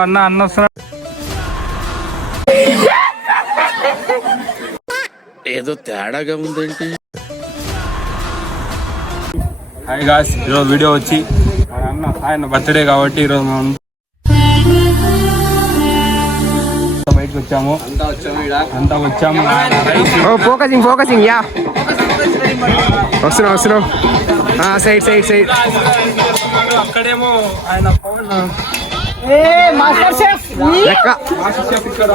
అన్న అన్న వస్తున్నా. ఏదో తేడాగా ఉందేంటి. హాయ్ గాయ్స్, ఈరోజు వీడియో వచ్చి ఆయన బర్త్డే కాబట్టి ఈరోజు మనం బయటకు వచ్చాము. అంతా వచ్చాము. ఫోకసింగ్ యా వస్తున్నాం సైడ్ అక్కడేమో ఆయన మాస్టర్ షెఫ్ ఇక్కడ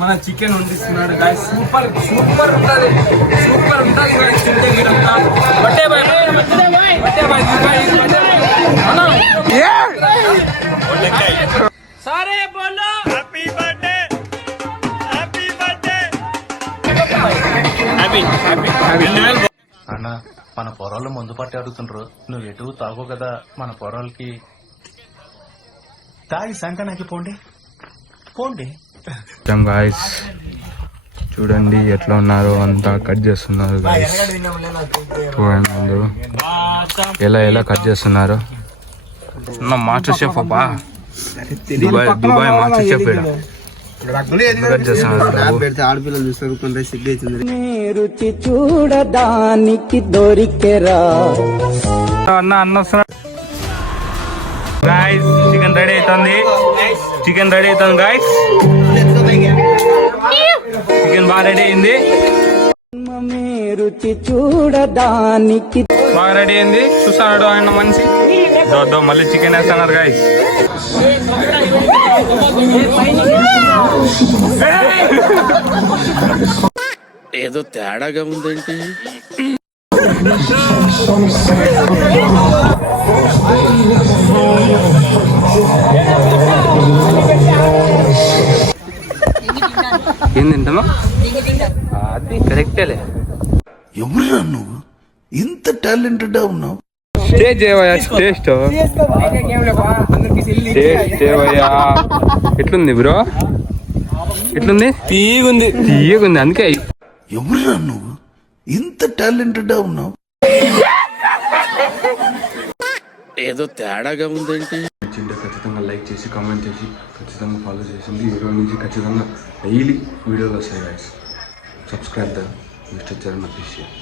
మన చికెన్ వండిస్తున్నాడు గాయ్స్. సూపర్ ఉంటది గాయ్స్. తింటే మీరంతా బర్త్డే బాయ్ సారే బోలో హ్యాపీ బర్త్డే అన్న మన పొరాళ్ళు ముందు పట్టి అడుగుతుండ్రు, నువ్వు ఎటు తాగో కదా మన పొరాలకి తాగి సంకనాకి పోండి. గాయ్స్ చూడండి ఎట్లా ఉన్నారు, అంతా కట్ చేస్తున్నారు గాయ్స్. చూడండి అందరూ ఎలా కట్ చేస్తున్నారు. మాస్టర్ షెఫ్ అబ్బా, దుబాయ్ మాస్టర్ షెఫ్ ఆడపిల్లలు చూస్తారు కొంత సిగ్గైతుంది. రుచి చూడడానికి దొరికెరా అన్న వస్తున్నా. గాయ్స్ చికెన్ రెడీ అవుతుంది గాయ్స్. చికెన్ బాగా రెడీ అయింది. రుచి చూడడానికి బాగా రెడీ అయింది. చూస్తాడు ఆయన మనిషి. మళ్ళీ చికెన్ వేస్తున్నారు గాయ్స్. ఏదో తేడాగా ఉందేంటి. ఏం తింటామా అది కరెక్టేలే. ఎవరురా నువ్వు ఇంత టాలెంటెడ్ ఉన్నావు? టేస్ట్ చేయవయ్యా. ఎట్లుంది బ్రో? ఎట్లుంది? తీయగుంది అందుకే. ఎవరురా నువ్వు ఇంత టాలెంటెడ్ ఉన్నావు? ఏదో తేడాగా ఉందేంటి. ఖచ్చితంగా లైక్ చేసి కామెంట్ చేసి ఖచ్చితంగా ఫాలో చేసింది. ఈరోజు నుంచి ఖచ్చితంగా డైలీ వీడియోలు వస్తాయి guys. Subscribe the mister Charan official.